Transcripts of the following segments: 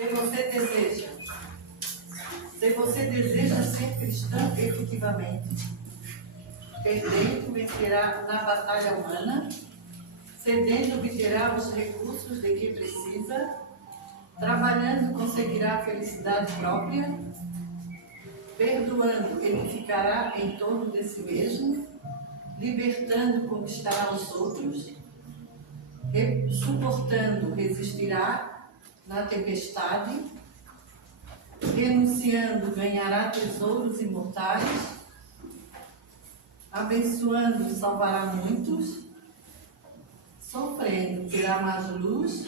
Se você deseja ser cristão efetivamente, perdendo vencerá na batalha humana, cedendo obterá os recursos de que precisa, trabalhando conseguirá a felicidade própria, perdoando edificará em torno de si mesmo, libertando conquistará os outros, suportando resistirá na tempestade, renunciando ganhará tesouros imortais, abençoando salvará muitos, sofrendo terá mais luz,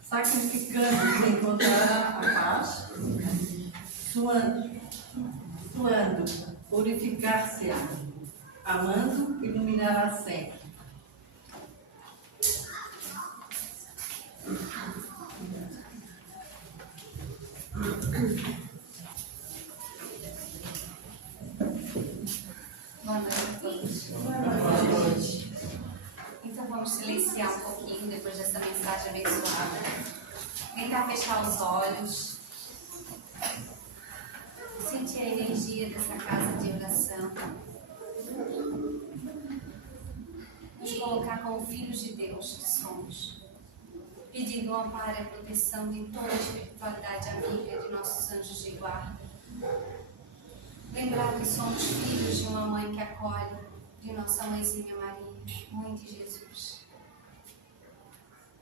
sacrificando encontrará a paz, suando purificar-se-á, amando iluminará sempre. Boa noite a todos. Boa noite. Então vamos silenciar um pouquinho depois dessa mensagem abençoada. Tentar fechar os olhos. Sentir a energia dessa casa de oração. Nos colocar como filhos de Deus que somos. Pedindo o amparo e a proteção de toda a espiritualidade amiga de nossos anjos de guarda. Lembrar que somos filhos de uma mãe que acolhe, de nossa mãezinha Maria, mãe de Jesus.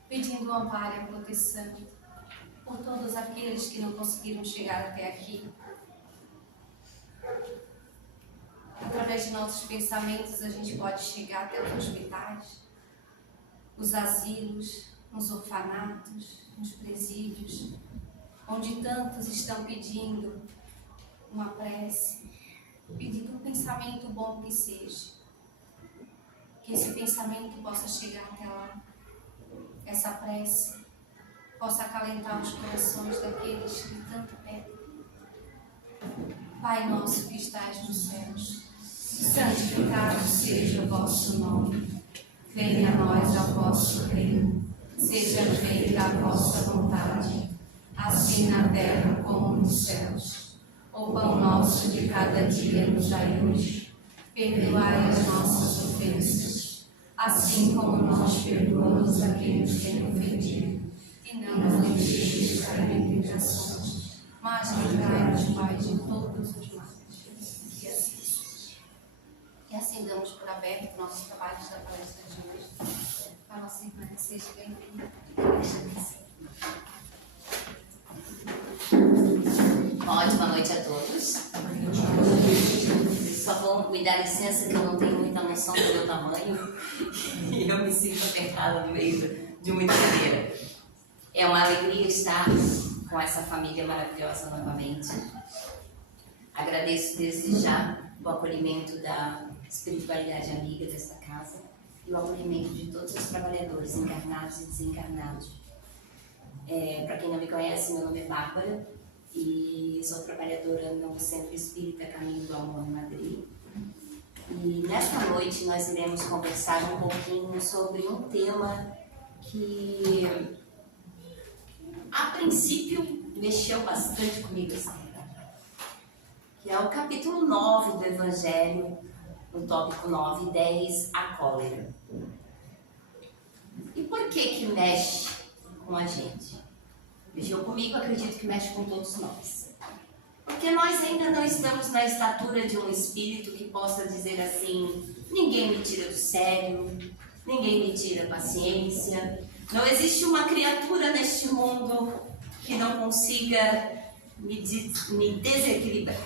Pedindo o amparo e a proteção por todos aqueles que não conseguiram chegar até aqui. Através de nossos pensamentos a gente pode chegar até os hospitais, os asilos, nos orfanatos, nos presídios, onde tantos estão pedindo uma prece, pedindo um pensamento bom que seja. Que esse pensamento possa chegar até lá, essa prece possa acalentar os corações daqueles que tanto pedem. Pai nosso que estás nos céus, santificado seja o vosso nome. Venha a nós o vosso reino. Seja feita a vossa vontade, assim na terra como nos céus. O pão nosso de cada dia nos dai hoje. Perdoai as nossas ofensas, assim como nós perdoamos a quem nos tem ofendido. E não nos deixeis cair em tentações, mas livrai-nos, Pai, de todos os males. E assim seja. E assim damos por aberto nossos trabalhos da palestra de hoje. Para a nossa irmã, seja bem-vinda. Uma ótima noite a todos. Só vão me dar licença que eu não tenho muita noção do meu tamanho e eu me sinto apertada no meio de muita cadeira. É uma alegria estar com essa família maravilhosa novamente. Agradeço desde já o acolhimento da espiritualidade amiga desta casa e o acolhimento de todos os trabalhadores encarnados e desencarnados. Para quem não me conhece, meu nome é Bárbara e sou trabalhadora no Centro Espírita Caminho do Amor em Madrid. E nesta noite nós iremos conversar um pouquinho sobre um tema que a princípio mexeu bastante comigo, que é o capítulo 9 do Evangelho, no tópico 9 e 10, a cólera. E por que mexe com a gente? Mexeu comigo, acredito que mexe com todos nós. Porque nós ainda não estamos na estatura de um espírito que possa dizer assim: ninguém me tira do sério, ninguém me tira a paciência. Não existe uma criatura neste mundo que não consiga me desequilibrar.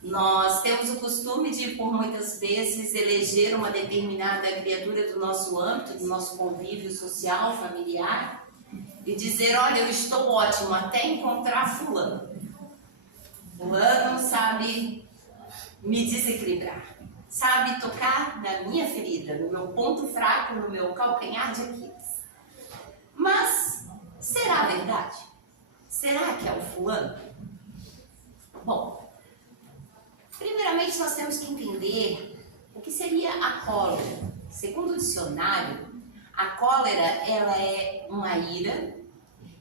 Nós temos o costume de, por muitas vezes, eleger uma determinada criatura do nosso âmbito, do nosso convívio social, familiar, e dizer: olha, eu estou ótimo até encontrar fulano. Fulano sabe me desequilibrar, sabe tocar na minha ferida, no meu ponto fraco, no meu calcanhar de Aquiles. Mas será verdade? Será que é o fulano? Bom, primeiramente nós temos que entender o que seria a cólera. Segundo o dicionário, a cólera ela é uma ira,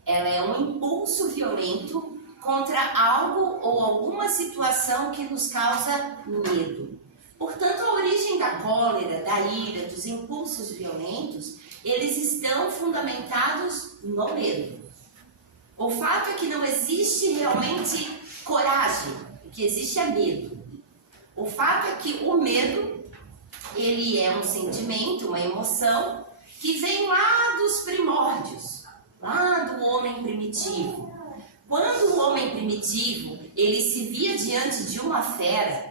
ela é um impulso violento contra algo ou alguma situação que nos causa medo. Portanto, a origem da cólera, da ira, dos impulsos violentos, eles estão fundamentados no medo. O fato é que não existe realmente coragem, o que existe é medo. O fato é que o medo, ele é um sentimento, uma emoção, que vem lá dos primórdios, lá do homem primitivo. Quando o homem primitivo, ele se via diante de uma fera,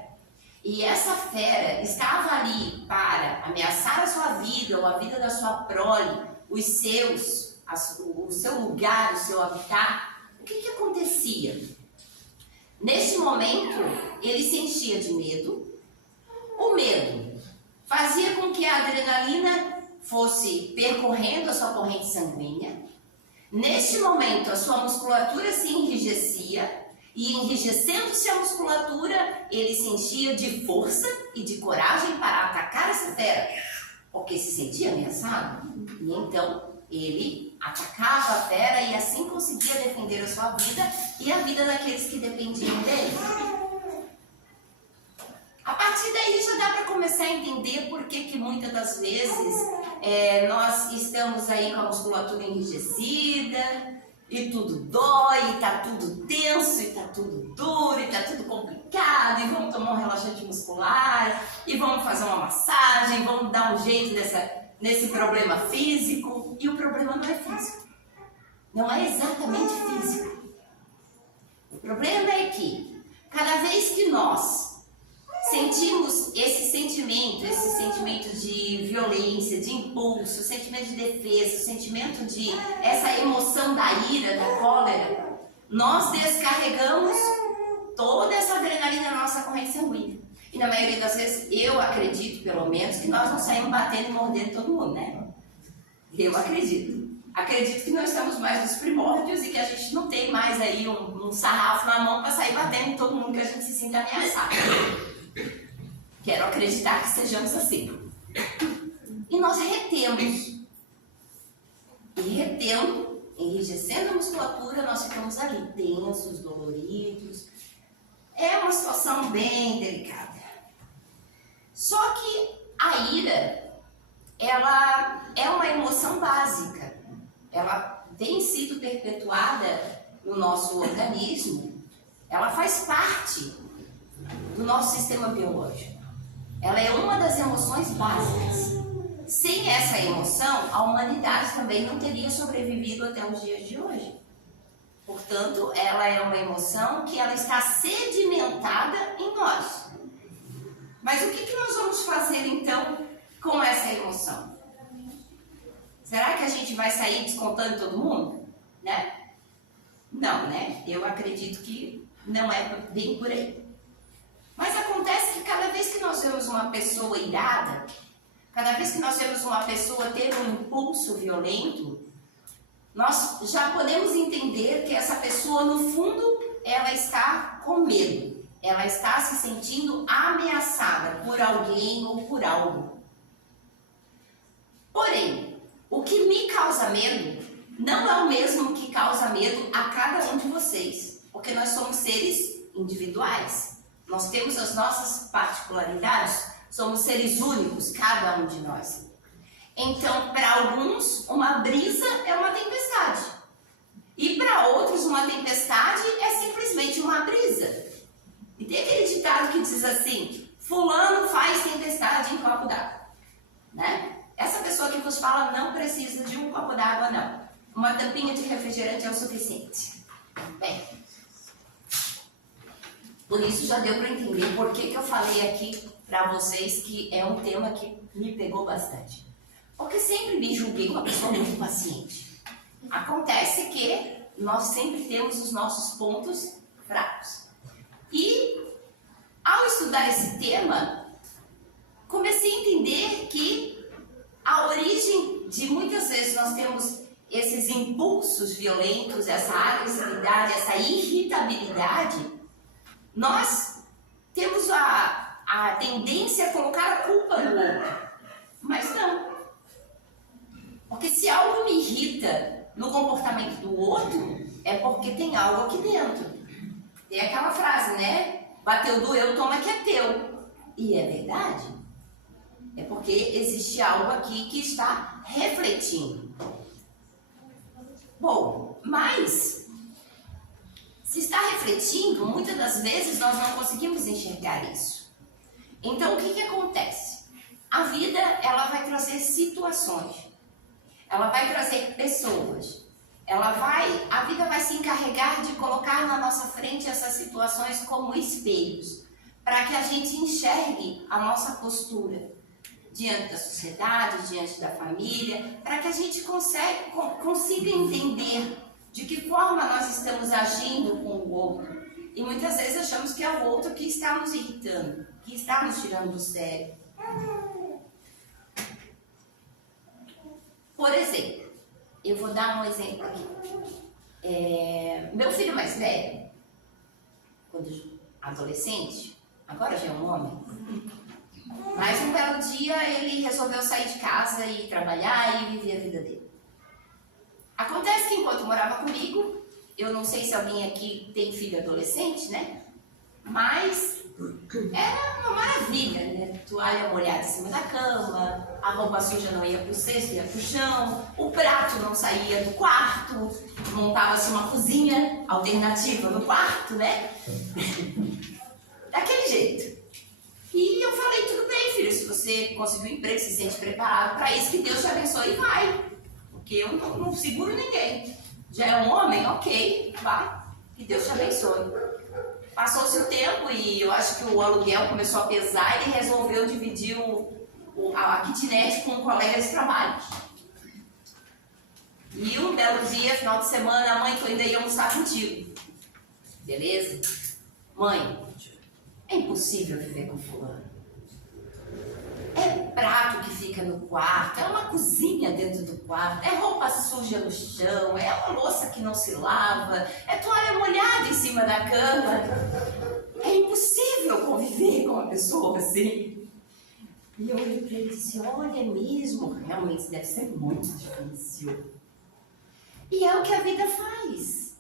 e essa fera estava ali para ameaçar a sua vida, ou a vida da sua prole, o seu lugar, o seu habitat, o que acontecia? Neste momento, ele se enchia de medo. O medo fazia com que a adrenalina fosse percorrendo a sua corrente sanguínea. Neste momento, a sua musculatura se enrijecia, e enrijecendo-se a musculatura, ele se enchia de força e de coragem para atacar essa fera, porque se sentia ameaçado. E então, ele atacava a fera e assim conseguia defender a sua vida e a vida daqueles que dependiam dele. A partir daí já dá para começar a entender por que muitas das vezes nós estamos aí com a musculatura enrijecida e tudo dói, e tá tudo tenso, e tá tudo duro, e tá tudo complicado, e vamos tomar um relaxante muscular, e vamos fazer uma massagem, vamos dar um jeito nesse problema físico. E o problema não é físico, não é exatamente físico. O problema é que cada vez que nós sentimos esse sentimento de violência, de impulso, sentimento de defesa, sentimento de essa emoção da ira, da cólera, nós descarregamos toda essa adrenalina na nossa corrente sanguínea. E na maioria das vezes, eu acredito, pelo menos, que nós não saímos batendo e mordendo todo mundo, né? Eu acredito. Acredito que nós estamos mais nos primórdios e que a gente não tem mais aí um sarrafo na mão para sair batendo em todo mundo que a gente se sinta ameaçado. Quero acreditar que sejamos assim. E nós retemos. E retendo, enrijecendo a musculatura, nós ficamos ali tensos, doloridos. É uma situação bem delicada. Só que a ira, ela é uma emoção básica. Ela tem sido perpetuada no nosso organismo. Ela faz parte do nosso sistema biológico. Ela é uma das emoções básicas. Sem essa emoção, a humanidade também não teria sobrevivido até os dias de hoje. Portanto, ela é uma emoção que ela está sedimentada em nós. Mas o que nós vamos fazer então com essa emoção? Será que a gente vai sair descontando todo mundo? Né? Não, né? Eu acredito que não é bem por aí. Mas acontece que cada vez que nós vemos uma pessoa irada, cada vez que nós vemos uma pessoa ter um impulso violento, nós já podemos entender que essa pessoa, no fundo, ela está com medo. Ela está se sentindo ameaçada por alguém ou por algo. Porém, o que me causa medo não é o mesmo que causa medo a cada um de vocês, porque nós somos seres individuais. Nós temos as nossas particularidades, somos seres únicos, cada um de nós. Então, para alguns, uma brisa é uma tempestade. E para outros, uma tempestade é simplesmente uma brisa. E tem aquele ditado que diz assim: fulano faz tempestade em copo d'água. Né? Essa pessoa que vos fala não precisa de um copo d'água, não. Uma tampinha de refrigerante é o suficiente. Bem, por isso já deu para entender por que eu falei aqui para vocês que é um tema que me pegou bastante. Porque sempre me julguei uma pessoa muito paciente. Acontece que nós sempre temos os nossos pontos fracos. E ao estudar esse tema, comecei a entender que a origem de muitas vezes nós temos esses impulsos violentos, essa agressividade, essa irritabilidade, nós temos a tendência a colocar a culpa no outro. Mas não. Porque se algo me irrita, no comportamento do outro, é porque tem algo aqui dentro. Tem aquela frase, né? Bateu, doeu, toma que é teu. E é verdade. É porque existe algo aqui que está refletindo. Bom, mas se está refletindo, muitas das vezes nós não conseguimos enxergar isso. Então, o que acontece? A vida, ela vai trazer situações. Ela vai trazer pessoas. A vida vai se encarregar de colocar na nossa frente essas situações como espelhos, para que a gente enxergue a nossa postura diante da sociedade, diante da família, para que a gente consiga entender de que forma nós estamos agindo com o outro. E muitas vezes achamos que é o outro que está nos irritando, que está nos tirando do sério. Por exemplo, eu vou dar um exemplo aqui. Meu filho mais velho, quando adolescente, agora já é um homem, mas um belo dia ele resolveu sair de casa e trabalhar e viver a vida dele. Acontece que enquanto morava comigo, eu não sei se alguém aqui tem filho adolescente, né? Mas era uma maravilha, né? Toalha molhada em cima da cama, a roupa suja não ia pro cesto, ia pro chão, o prato não saía do quarto, montava-se uma cozinha alternativa no quarto, né? Daquele jeito. E eu falei, tudo bem, filho, se você conseguiu um emprego, se sente preparado para isso, que Deus te abençoe e vai. Porque eu não seguro ninguém. Já é um homem? Ok, vai. Que Deus te abençoe. Passou-se o tempo e eu acho que o aluguel começou a pesar e ele resolveu dividir a kitnet com um colega de trabalho. E um belo dia, final de semana, mãe, tô indo aí almoçar contigo. Beleza? Mãe, é impossível viver com fulano. É prato que fica no quarto, é uma cozinha dentro do quarto, é roupa suja no chão, é uma louça que não se lava, é toalha molhada em cima da cama. É impossível conviver com uma pessoa assim. E eu olhei para ele e disse, olha, é mesmo, realmente deve ser muito difícil. E é o que a vida faz.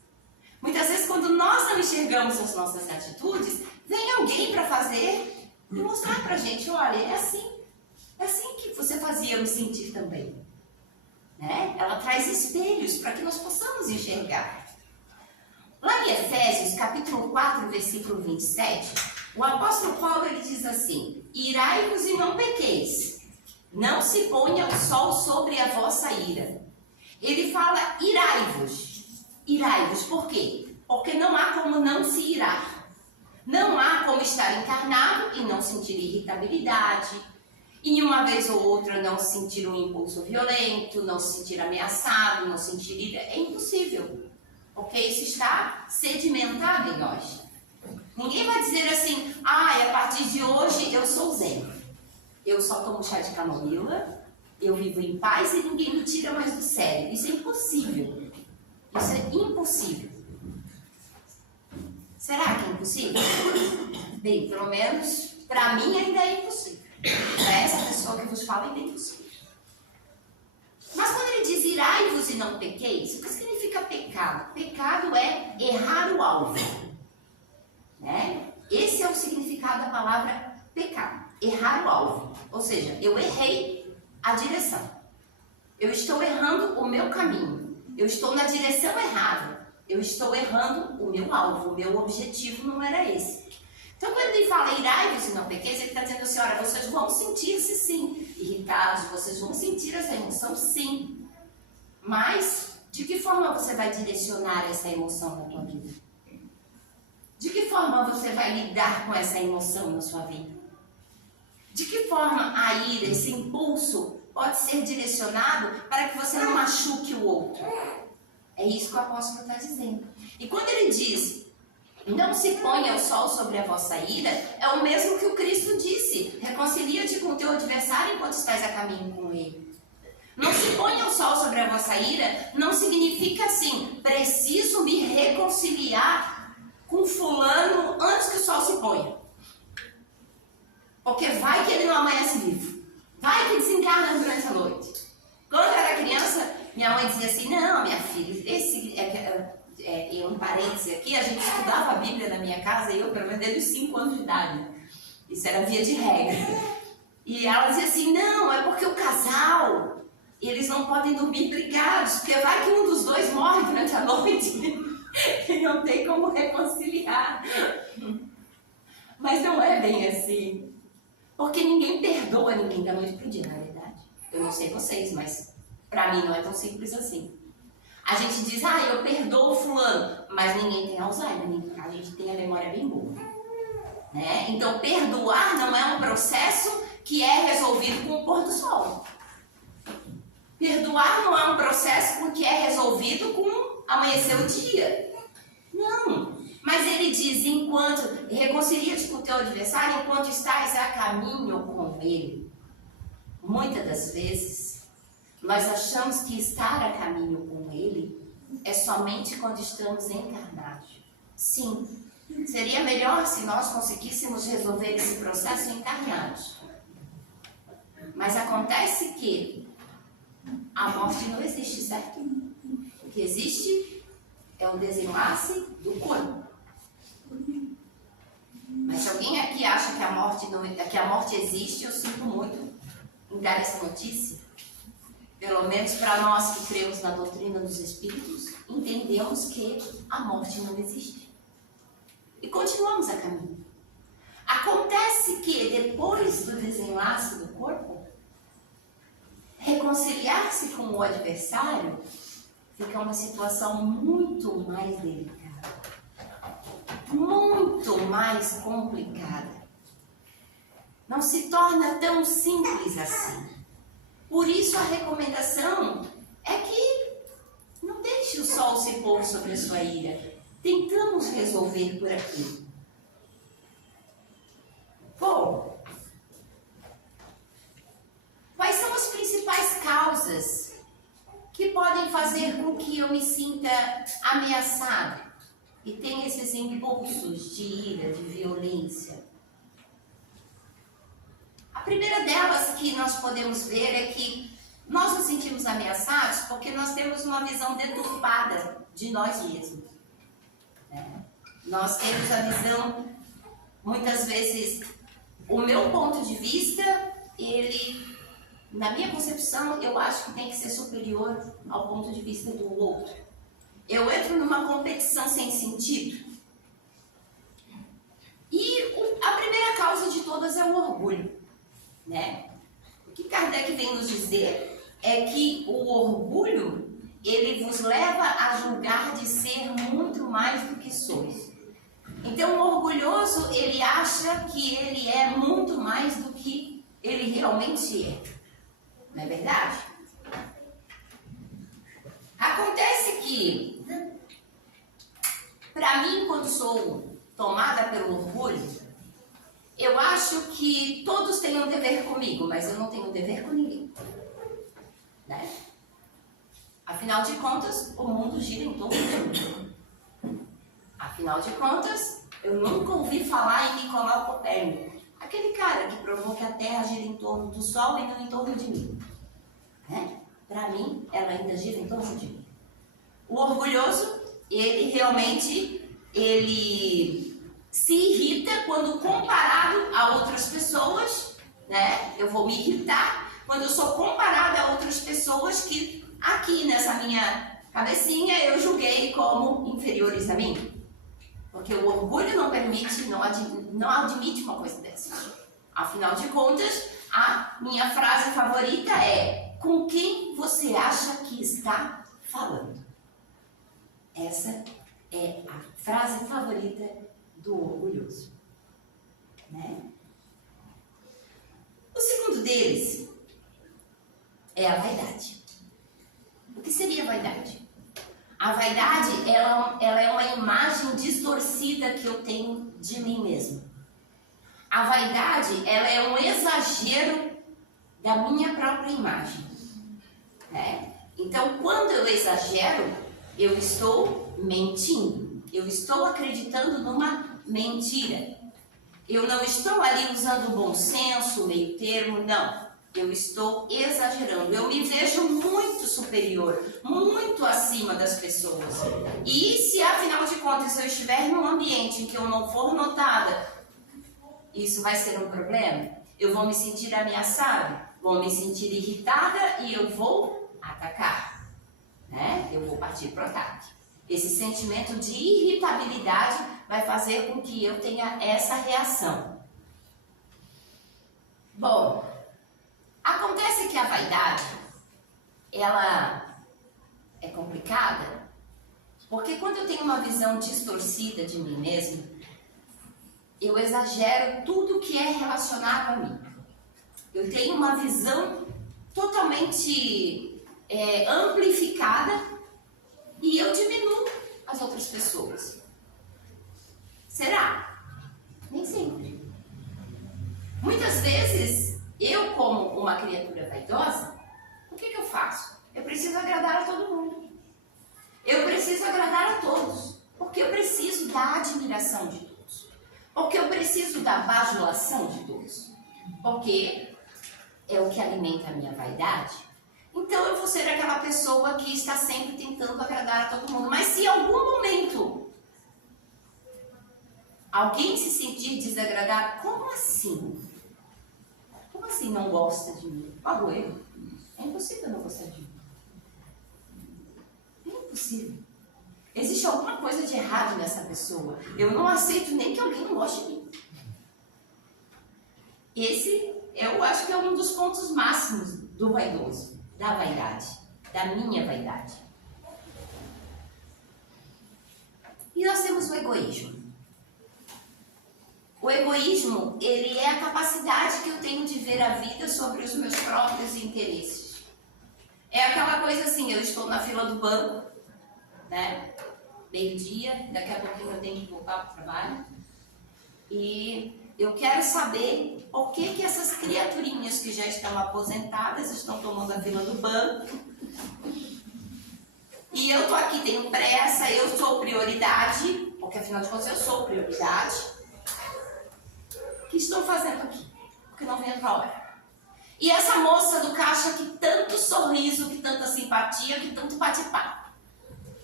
Muitas vezes, quando nós não enxergamos as nossas atitudes, vem alguém para fazer e mostrar pra gente, olha, é assim que você fazia me sentir também. Né? Ela traz espelhos para que nós possamos enxergar. Lá em Efésios, capítulo 4, versículo 27, o apóstolo Paulo ele diz assim, irai-vos e não pequeis, não se ponha o sol sobre a vossa ira. Ele fala irai-vos. Irai-vos, por quê? Porque não há como não se irar. Não há como estar encarnado e não sentir irritabilidade, e uma vez ou outra não sentir um impulso violento, não se sentir ameaçado, não sentir ira. É impossível, porque isso está sedimentado em nós. Ninguém vai dizer assim, a partir de hoje eu sou zen. Eu só tomo chá de camomila, eu vivo em paz e ninguém me tira mais do sério. Isso é impossível. Isso é impossível. Será que é impossível? Bem, pelo menos para mim ainda é impossível. Para essa pessoa que vos fala ainda é impossível. Mas quando ele diz irai-vos e não pequeis, o que significa pecado? Pecado é errar o alvo. Né? Esse é o significado da palavra pecado. Errar o alvo. Ou seja, eu errei a direção. Eu estou errando o meu caminho. Eu estou na direção errada. Eu estou errando o meu alvo, o meu objetivo não era esse. Então, quando ele fala irai-vos e não pequeis, ele está dizendo assim, olha, vocês vão sentir-se sim irritados, vocês vão sentir essa emoção sim. Mas, de que forma você vai direcionar essa emoção na tua vida? De que forma você vai lidar com essa emoção na sua vida? De que forma a ira, esse impulso, pode ser direcionado para que você não machuque o outro? É isso que o apóstolo está dizendo. E quando ele diz, não se ponha o sol sobre a vossa ira, é o mesmo que o Cristo disse. Reconcilia-te com o teu adversário enquanto estás a caminho com ele. Não se ponha o sol sobre a vossa ira, não significa assim, preciso me reconciliar com fulano antes que o sol se ponha. Porque vai que ele não amanhece vivo. Vai que desencarna durante a noite. Quando eu era criança, Minha mãe dizia assim, não, minha filha, um parêntese aqui, a gente estudava a Bíblia na minha casa, eu pelo menos desde os 5 anos de idade. Isso era via de regra. E ela dizia assim, não, é porque o casal, eles não podem dormir brigados, porque vai que um dos dois morre durante a noite e não tem como reconciliar. Mas não é bem assim. Porque ninguém perdoa ninguém da noite pro dia, na verdade. Eu não sei vocês, mas pra mim não é tão simples assim. A gente diz, eu perdoo fulano, mas ninguém tem Alzheimer, a gente tem a memória bem boa. Né? Então, perdoar não é um processo que é resolvido com o pôr do sol. Perdoar não é um processo que é resolvido com amanhecer o dia. Não. Mas ele diz, reconcilia-te com o teu adversário enquanto estás a caminho com ele. Muitas das vezes, nós achamos que estar a caminho com ele é somente quando estamos encarnados. Sim, seria melhor se nós conseguíssemos resolver esse processo encarnados. Mas acontece que a morte não existe, certo? O que existe é o desenlace do corpo. Mas se alguém aqui acha que a morte existe, eu sinto muito em dar essa notícia. Pelo menos para nós que cremos na doutrina dos Espíritos, entendemos que a morte não existe. E continuamos a caminho. Acontece que depois do desenlace do corpo, reconciliar-se com o adversário fica uma situação muito mais delicada. Muito mais complicada. Não se torna tão simples assim. Por isso a recomendação é que não deixe o sol se pôr sobre a sua ira. Tentamos resolver por aqui. Bom, quais são as principais causas que podem fazer com que eu me sinta ameaçado e tenha esses impulsos de ira, de violência? A primeira delas que nós podemos ver é que nós nos sentimos ameaçados porque nós temos uma visão deturpada de nós mesmos. Nós temos a visão, muitas vezes, o meu ponto de vista, ele, na minha concepção, eu acho que tem que ser superior ao ponto de vista do outro. Eu entro numa competição sem sentido. E a primeira causa de todas é o orgulho. Né? O que Kardec vem nos dizer é que o orgulho, ele vos leva a julgar de ser muito mais do que sois. Então o orgulhoso, ele acha que ele é muito mais do que ele realmente é. Não é verdade? Acontece que, para mim, quando sou tomada pelo orgulho, eu acho que todos têm um dever comigo, mas eu não tenho um dever com ninguém. Né? Afinal de contas, o mundo gira em torno de mim. Afinal de contas, eu nunca ouvi falar em Nicolau Copérnico. Aquele cara que provou que a Terra gira em torno do Sol e não em torno de mim. Né? Para mim, ela ainda gira em torno de mim. O orgulhoso, ele realmente, se irrita quando comparado a outras pessoas, né? Eu vou me irritar quando eu sou comparada a outras pessoas que aqui nessa minha cabecinha eu julguei como inferiores a mim. Porque o orgulho não permite, não admite uma coisa dessa. Afinal de contas, a minha frase favorita é: com quem você acha que está falando? Essa é a frase favorita do orgulhoso. Né? O segundo deles é a vaidade. O que seria a vaidade? A vaidade, ela é uma imagem distorcida que eu tenho de mim mesmo. A vaidade, ela é um exagero da minha própria imagem. Né? Então, quando eu exagero, eu estou mentindo. Eu estou acreditando numa mentira. Eu não estou ali usando o bom senso, o meio termo, não. eu estou exagerando. Eu me vejo muito superior, muito acima das pessoas. E se, afinal de contas, eu estiver num ambiente em que eu não for notada, isso vai ser um problema? Eu vou me sentir ameaçada, vou me sentir irritada e eu vou atacar, né? Eu vou partir para o ataque. Esse sentimento de irritabilidade vai fazer com que eu tenha essa reação. Bom, acontece que a vaidade, ela é complicada, porque quando eu tenho uma visão distorcida de mim mesmo, eu exagero tudo que é relacionado a mim. Eu tenho uma visão totalmente amplificada e eu diminuo as outras pessoas. Será? Nem sempre. Muitas vezes, eu como uma criatura vaidosa, o que eu faço? Eu preciso agradar a todo mundo. Eu preciso agradar a todos. Porque eu preciso da admiração de todos. Porque eu preciso da bajulação de todos. Porque é o que alimenta a minha vaidade. Então eu vou ser aquela pessoa que está sempre tentando agradar a todo mundo. Mas se em algum momento alguém se sentir desagradado, como assim? Como assim não gosta de mim? Pago eu. É impossível não gostar de mim. É impossível. Existe alguma coisa de errado nessa pessoa. Eu não aceito nem que alguém não goste de mim. Esse, eu acho que é um dos pontos máximos do vaidoso, da vaidade, da minha vaidade. E nós temos o egoísmo. O egoísmo, ele é a capacidade que eu tenho de ver a vida sobre os meus próprios interesses. É aquela coisa assim, eu estou na fila do banco, né? Meio-dia, daqui a pouquinho eu tenho que voltar para o trabalho. E eu quero saber por que essas criaturinhas que já estão aposentadas estão tomando a fila do banco. E eu estou aqui, tenho pressa, eu sou prioridade, porque afinal de contas eu sou prioridade. O que estão fazendo aqui? Porque não vem a hora. E essa moça do caixa que tanto sorriso, que tanta simpatia, que tanto bate-papo.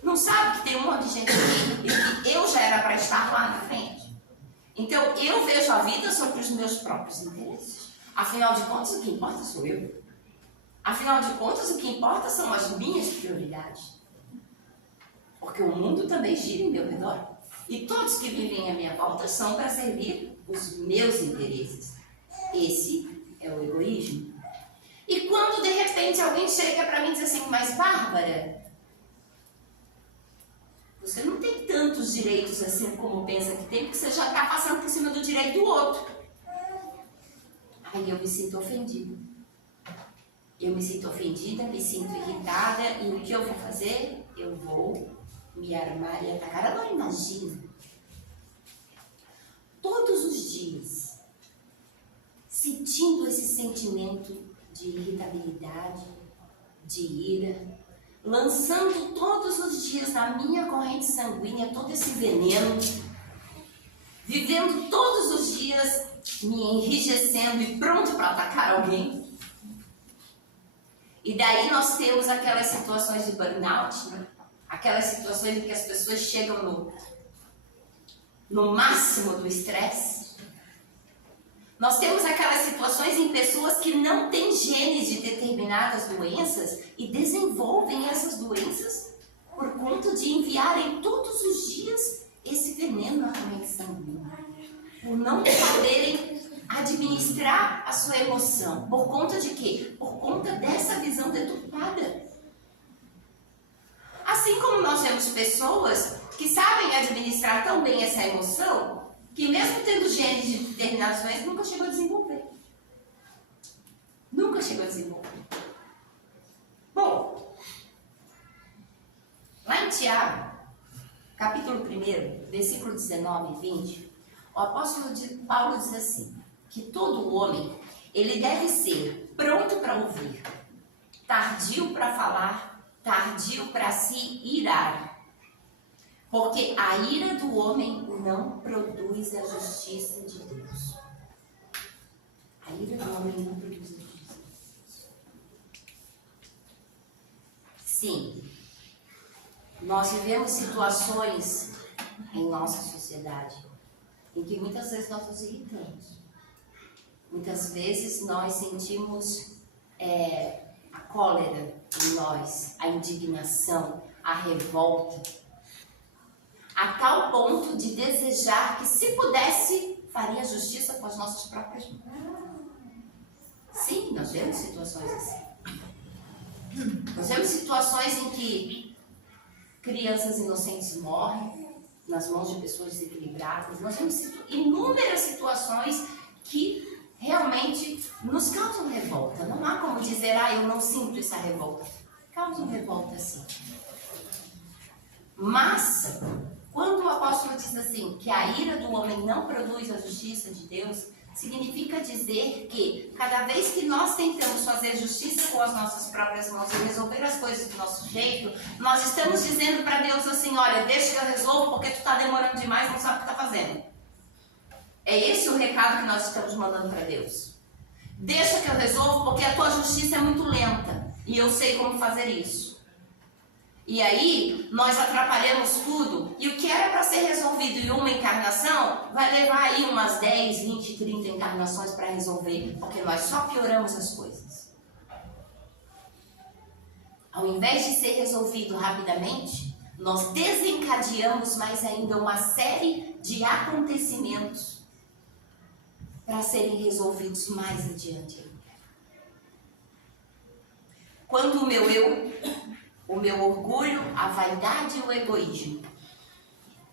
Não sabe que tem um monte de gente aqui e que eu já era para estar lá na frente. Então eu vejo a vida sobre os meus próprios interesses. Afinal de contas, o que importa sou eu. Afinal de contas, o que importa são as minhas prioridades. Porque o mundo também gira em meu redor. E todos que vivem à minha volta são para servir os meus interesses. Esse é o egoísmo. E quando de repente alguém chega para mim e diz assim, mas Bárbara, você não tem tantos direitos assim como pensa que tem, porque você já está passando por cima do direito do outro. Aí eu me sinto ofendida. Eu me sinto ofendida, me sinto irritada, e o que eu vou fazer? Eu vou me armar e atacar. Agora imagina, todos os dias, sentindo esse sentimento de irritabilidade, de ira, lançando todos os dias na minha corrente sanguínea todo esse veneno, vivendo todos os dias me enrijecendo e pronto para atacar alguém. E daí nós temos aquelas situações de burnout, né? Aquelas situações em que as pessoas chegam no máximo do estresse. Nós temos aquelas situações em pessoas que não têm genes de determinadas doenças e desenvolvem essas doenças por conta de enviarem todos os dias esse veneno na corrente sanguínea. Por não saberem administrar a sua emoção. Por conta de quê? Por conta dessa visão deturpada. Assim como nós temos pessoas que sabem administrar tão bem essa emoção, que mesmo tendo genes de determinadas doenças, nunca chegou a desenvolver. Nunca chegou a desenvolver. Bom, lá em Tiago, capítulo 1, versículo 19 e 20, o apóstolo Paulo diz assim, que todo homem, ele deve ser pronto para ouvir, tardio para falar, tardio para se irar. Porque a ira do homem não produz a justiça de Deus. A ira do homem não produz a justiça. Sim, nós vivemos situações em nossa sociedade em que muitas vezes nós nos irritamos. Muitas vezes nós sentimos a cólera em nós, a indignação, a revolta, a tal ponto de desejar que, se pudesse, faria justiça com as nossas próprias mãos. Sim, nós vemos situações assim. Nós vemos situações em que crianças inocentes morrem nas mãos de pessoas desequilibradas. Nós vemos inúmeras situações que realmente nos causam revolta. Não há como dizer, eu não sinto essa revolta. Causam revolta, sim. Mas, quando o apóstolo diz assim, que a ira do homem não produz a justiça de Deus, significa dizer que cada vez que nós tentamos fazer justiça com as nossas próprias mãos e resolver as coisas do nosso jeito, nós estamos dizendo para Deus assim, olha, deixa que eu resolvo porque tu está demorando demais e não sabe o que está fazendo. É esse o recado que nós estamos mandando para Deus. Deixa que eu resolvo porque a tua justiça é muito lenta e eu sei como fazer isso. E aí, nós atrapalhamos tudo, e o que era para ser resolvido em uma encarnação, vai levar aí umas 10, 20, 30 encarnações para resolver, porque nós só pioramos as coisas. Ao invés de ser resolvido rapidamente, nós desencadeamos mais ainda uma série de acontecimentos para serem resolvidos mais adiante. Quando o meu orgulho, a vaidade e o egoísmo,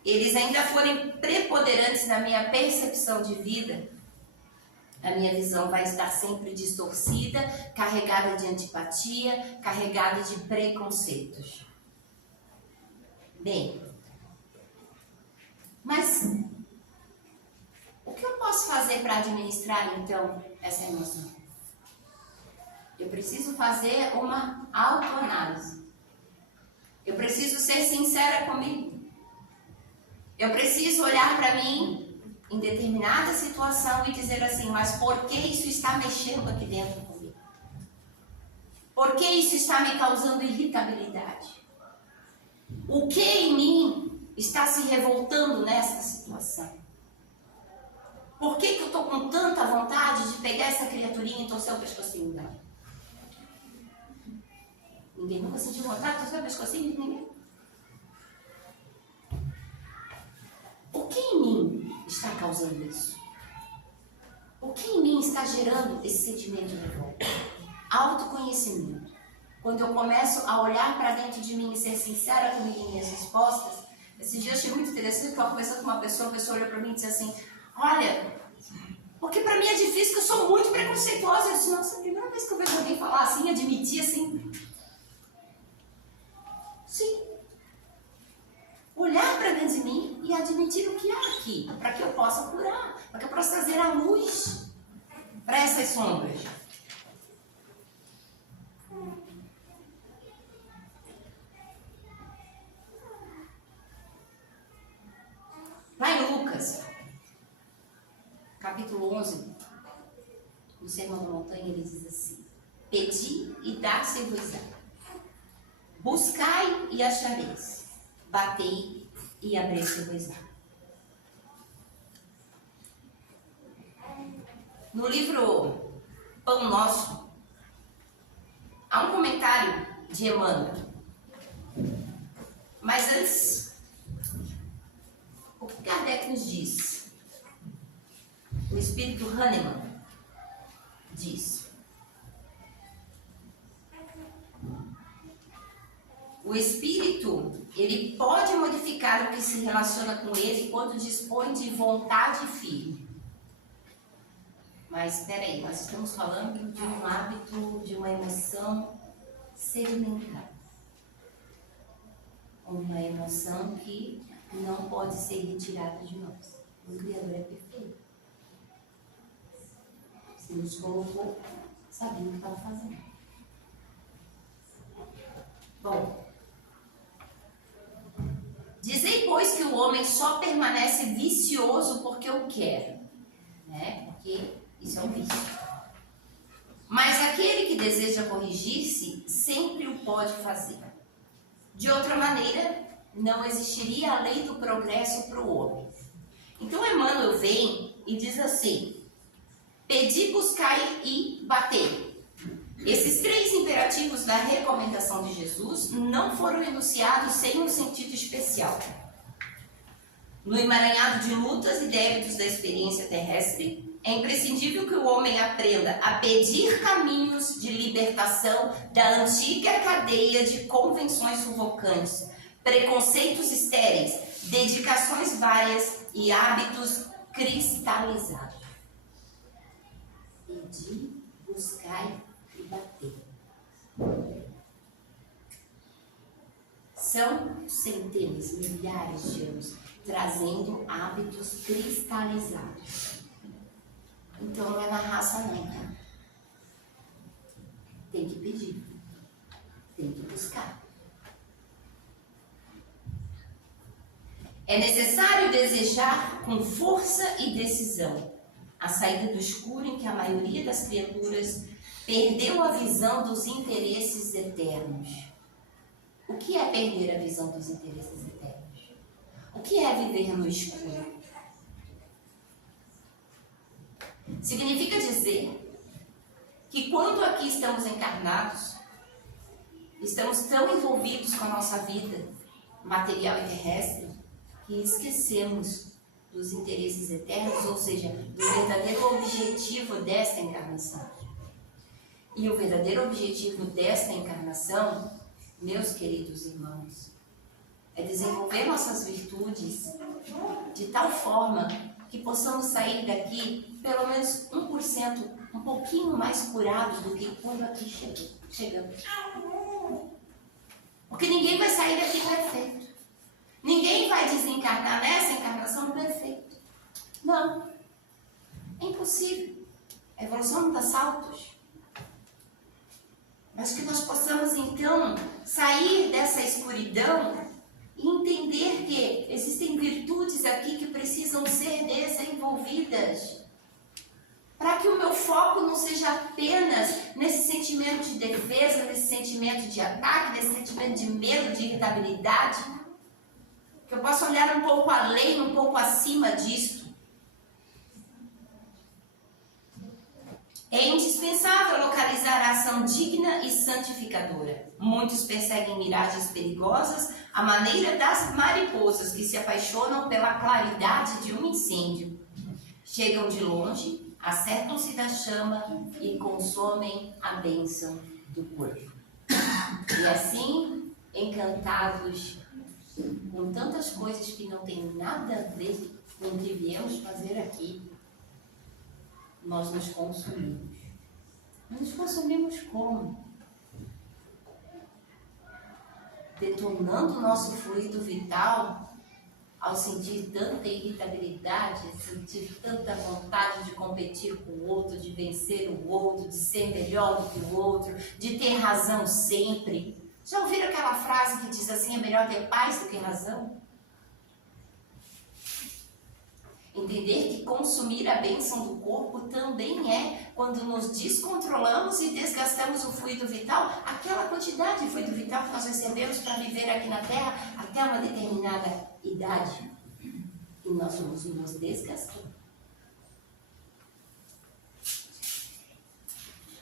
eles ainda forem preponderantes na minha percepção de vida, a minha visão vai estar sempre distorcida, carregada de antipatia, carregada de preconceitos. Bem, mas o que eu posso fazer para administrar então essa emoção? Eu preciso fazer uma autoanálise. Eu preciso ser sincera comigo. Eu preciso olhar para mim em determinada situação e dizer assim, mas por que isso está mexendo aqui dentro comigo? Por que isso está me causando irritabilidade? O que em mim está se revoltando nessa situação? Por que eu estou com tanta vontade de pegar essa criaturinha e torcer o pescocinho dela? Ninguém nunca sentiu vontade de torcer o pescocinho de ninguém? O que em mim está causando isso? O que em mim está gerando esse sentimento de revolta? Autoconhecimento. Quando eu começo a olhar para dentro de mim e ser sincera comigo em minhas respostas, esse dia eu achei muito interessante que eu conversando com uma pessoa, a pessoa olhou para mim e disse assim, olha, porque para mim é difícil, que eu sou muito preconceituosa. Eu disse, nossa, a primeira vez que eu vejo alguém falar assim, admitir assim. Sim. Olhar para dentro de mim e admitir o que há aqui, para que eu possa curar, para que eu possa trazer a luz para essas sombras. Lá em Lucas, capítulo 11, no Sermão da Montanha, ele diz assim, pedi e dá-se-vos-á, buscai e achareis, batei e abri-se-vos-á. No livro Pão Nosso, há um comentário de Emmanuel. Mas antes, o que Kardec nos diz? O espírito Hahnemann diz: o espírito, ele pode modificar o que se relaciona com ele quando dispõe de vontade firme. Mas espera aí, nós estamos falando de um hábito, de uma emoção sedimentar. Uma emoção que não pode ser retirada de nós. O Criador é perfeito. Se nos colocou, sabia o que estava fazendo. Bom, dizei, pois, que o homem só permanece vicioso porque eu quero, né? Porque isso é um vício. Mas aquele que deseja corrigir-se sempre o pode fazer. De outra maneira, não existiria a lei do progresso para o homem. Então Emmanuel vem e diz assim: pedi, buscai e batei. Esses 3 imperativos da recomendação de Jesus não foram enunciados sem um sentido especial. No emaranhado de lutas e débitos da experiência terrestre, é imprescindível que o homem aprenda a pedir caminhos de libertação da antiga cadeia de convenções sufocantes, preconceitos estéreis, dedicações várias e hábitos cristalizados. Pedir, buscai e bater. São centenas, milhares de anos trazendo hábitos cristalizados. Então não é na raça não, tá? Tem que pedir, tem que buscar. É necessário desejar com força e decisão a saída do escuro em que a maioria das criaturas perdeu a visão dos interesses eternos. O que é perder a visão dos interesses eternos? O que é viver no escuro? Significa dizer que quando aqui estamos encarnados, estamos tão envolvidos com a nossa vida material e terrestre que esquecemos dos interesses eternos, ou seja, do verdadeiro objetivo desta encarnação. E o verdadeiro objetivo desta encarnação, meus queridos irmãos, é desenvolver nossas virtudes de tal forma que possamos sair daqui pelo menos 1%, um pouquinho mais curados do que quando aqui chegamos. Porque ninguém vai sair daqui perfeito. Ninguém vai desencarnar nessa encarnação perfeito. Não. É impossível. A evolução não dá saltos. Mas que nós possamos então sair dessa escuridão e entender que existem virtudes aqui que precisam ser desenvolvidas. Para que o meu foco não seja apenas nesse sentimento de defesa, nesse sentimento de ataque, nesse sentimento de medo, de irritabilidade. Que eu possa olhar um pouco além, um pouco acima disto. É indispensável localizar a ação digna e santificadora. Muitos perseguem miragens perigosas à maneira das mariposas que se apaixonam pela claridade de um incêndio. Chegam de longe, acertam-se da chama e consomem a bênção do corpo. E assim, encantados com tantas coisas que não tem nada a ver com o que viemos fazer aqui, nós nos consumimos. Mas nos consumimos como? Detonando o nosso fluido vital ao sentir tanta irritabilidade, sentir tanta vontade de competir com o outro, de vencer o outro, de ser melhor do que o outro, de ter razão sempre. Já ouviram aquela frase que diz assim, é melhor ter paz do que razão? Entender que consumir a bênção do corpo também é quando nos descontrolamos e desgastamos o fluido vital, aquela quantidade de fluido vital que nós recebemos para viver aqui na Terra até uma determinada idade. E nós vamos nos desgastando.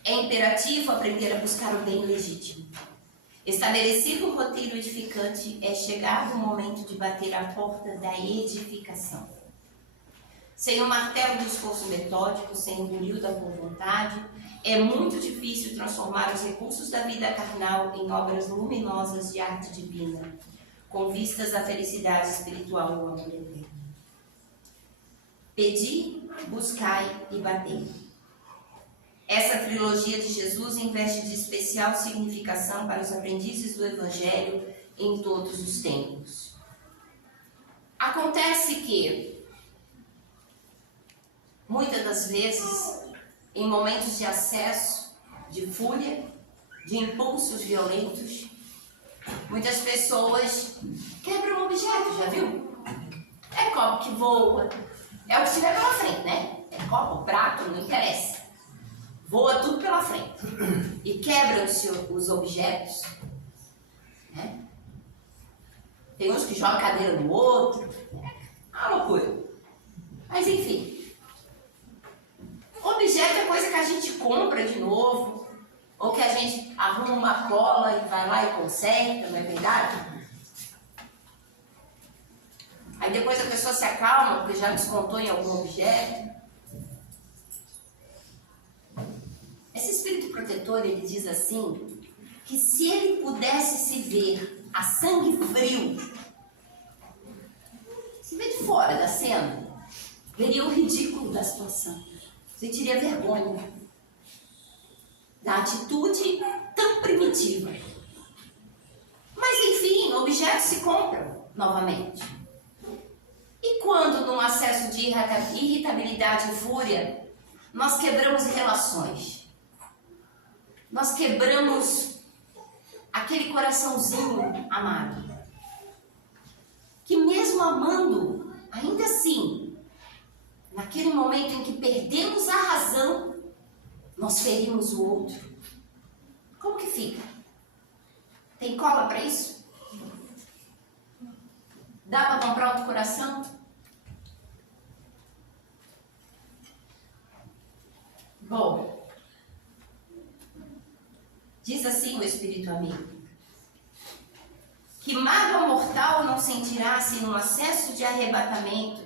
É imperativo aprender a buscar o bem legítimo. Estabelecido o roteiro edificante, é chegado o momento de bater a porta da edificação. Sem o martelo do esforço metódico, sem o brilho da boa vontade, é muito difícil transformar os recursos da vida carnal em obras luminosas de arte divina, com vistas à felicidade espiritual e ao amor eterno. Pedi, buscai e batei. Essa trilogia de Jesus investe de especial significação para os aprendizes do Evangelho em todos os tempos. Acontece que, muitas das vezes, em momentos de acesso, de fúria, de impulsos violentos, muitas pessoas quebram objetos, já viu? É copo que voa, é o que estiver pela frente, né? É copo, prato, não interessa. Voa tudo pela frente. E quebram-se os objetos, né? Tem uns que jogam cadeira no outro. É uma loucura. Mas enfim. Objeto é coisa que a gente compra de novo. Ou que a gente arruma uma cola e vai lá e conserta, não é verdade? Aí depois a pessoa se acalma porque já descontou em algum objeto. Esse espírito protetor, ele diz assim, que se ele pudesse se ver a sangue frio, se vê de fora da cena, veria o ridículo da situação, sentiria vergonha da atitude tão primitiva. Mas enfim, objetos se compram novamente. E quando, num acesso de irritabilidade e fúria, nós quebramos relações, nós quebramos aquele coraçãozinho amado, que mesmo amando, ainda assim, naquele momento em que perdemos a razão, nós ferimos o outro. Como que fica? Tem cola para isso? Dá para comprar outro coração? Bom, diz assim o Espírito amigo, que mágoa mortal não sentirá se num acesso de arrebatamento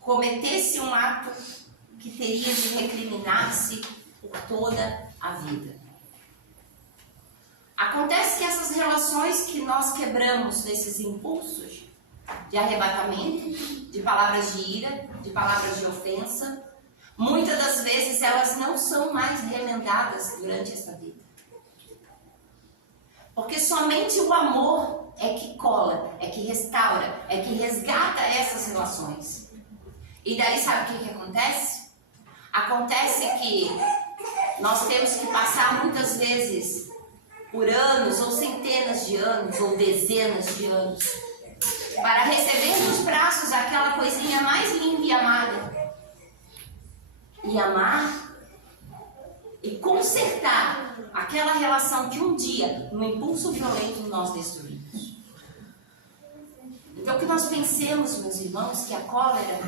cometesse um ato que teria de recriminar-se por toda a vida. Acontece que essas relações que nós quebramos nesses impulsos de arrebatamento, de palavras de ira, de palavras de ofensa, muitas das vezes elas não são mais remendadas durante esta vida. Porque somente o amor é que cola, é que restaura, é que resgata essas relações. E daí sabe o que acontece? Acontece que nós temos que passar muitas vezes por anos, ou centenas de anos, ou dezenas de anos, para receber nos braços aquela coisinha mais linda e amada. E amar e consertar aquela relação que um dia, no impulso violento, nós destruímos. Então que nós pensemos, meus irmãos, que a cólera,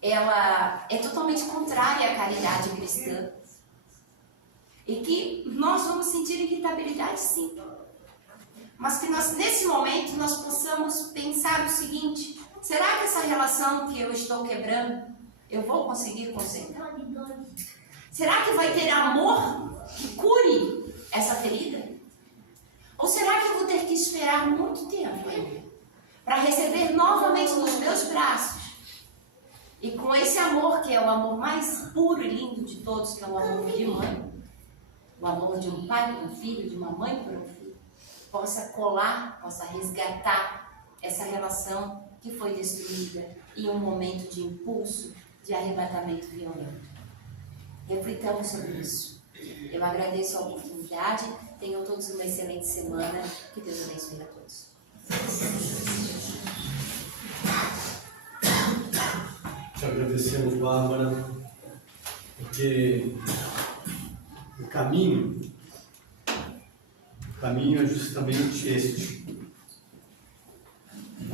ela é totalmente contrária à caridade cristã. E que nós vamos sentir irritabilidade, sim. Mas que nós, nesse momento, nós possamos pensar o seguinte: será que essa relação que eu estou quebrando, eu vou conseguir consertar? Será que vai ter amor que cure essa ferida? Ou será que eu vou ter que esperar muito tempo ainda para receber novamente nos meus braços? E com esse amor, que é o amor mais puro e lindo de todos, que é o amor de mãe, o amor de um pai por um filho, de uma mãe por um filho, possa colar, possa resgatar essa relação que foi destruída em um momento de impulso, de arrebatamento violento. Reflitamos sobre isso. Eu agradeço a oportunidade. Tenham todos uma excelente semana. Que Deus abençoe a todos. Te agradecemos, Bárbara, porque o caminho é justamente este: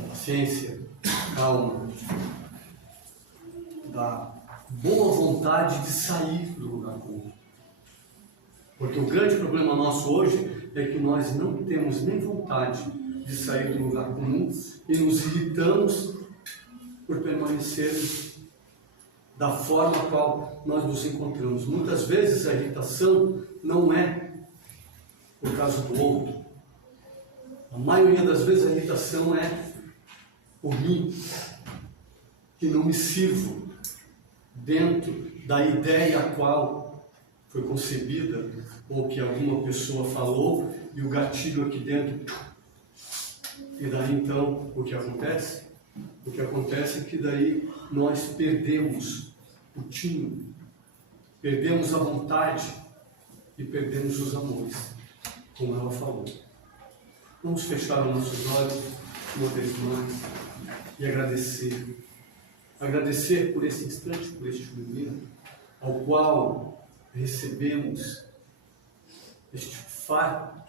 paciência, calma, da boa vontade de sair do lugar comum. Porque o grande problema nosso hoje é que nós não temos nem vontade de sair do lugar comum e nos irritamos por permanecer da forma a qual nós nos encontramos. Muitas vezes a irritação não é por causa do outro. A maioria das vezes a irritação é por mim, que não me sirvo dentro da ideia a qual foi concebida, ou que alguma pessoa falou, e o gatilho aqui dentro. E daí então, o que acontece? O que acontece é que daí nós perdemos o tino, perdemos a vontade e perdemos os amores, como ela falou. Vamos fechar os nossos olhos uma vez mais e agradecer. Agradecer por esse instante, por este momento, ao qual recebemos este fardo,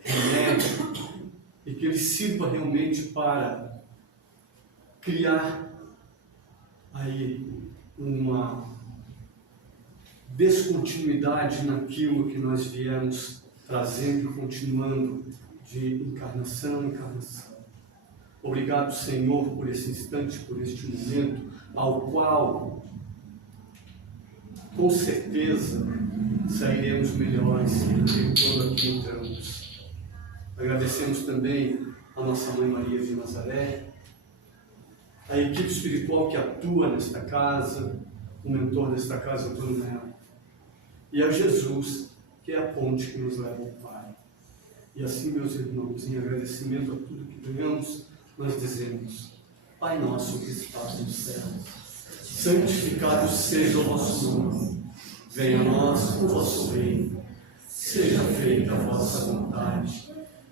remédio, e que ele sirva realmente para criar aí uma descontinuidade naquilo que nós viemos trazendo e continuando de encarnação em encarnação. Obrigado, Senhor, por esse instante, por este momento, ao qual, com certeza, sairemos melhores do que quando aqui entramos. Agradecemos também a nossa Mãe Maria de Nazaré, a equipe espiritual que atua nesta casa, o mentor desta casa, Antônio Neto, e a Jesus, que é a ponte que nos leva ao Pai. E assim, meus irmãos, em agradecimento a tudo que ganhamos, nós dizemos: Pai nosso que estás no céu, santificado seja o vosso nome, venha a nós o vosso reino, seja feita a vossa vontade,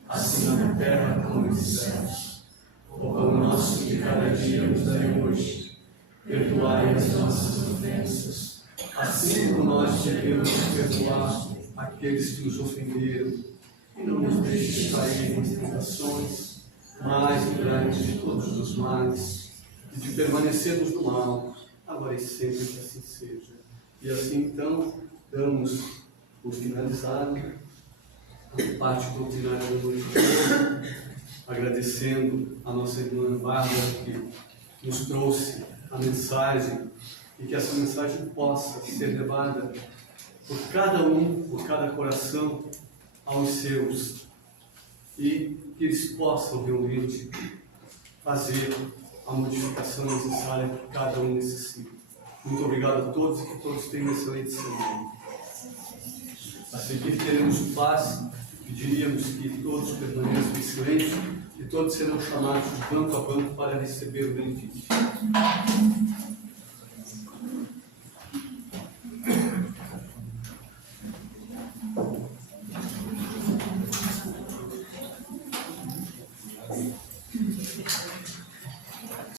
assim na terra como nos céus. O pão nosso de cada dia nos dai hoje, perdoai as nossas ofensas, assim como nós devemos perdoar aqueles que nos ofenderam, e não nos deixes cair em tentações, mas livrai-nos de todos os males, e de permanecermos no mal, agora e sempre que assim seja. E assim então, damos por finalizado a parte doutrinária da noite de hoje, agradecendo a nossa irmã Bárbara que nos trouxe a mensagem, e que essa mensagem possa ser levada por cada um, por cada coração, aos seus, e que eles possam realmente fazer a modificação necessária que cada um necessita. Muito obrigado a todos e que todos tenham uma excelente semana. A seguir teremos paz, pediríamos que todos permaneçam em silêncio e todos serão chamados de banco a banco para receber o benefício.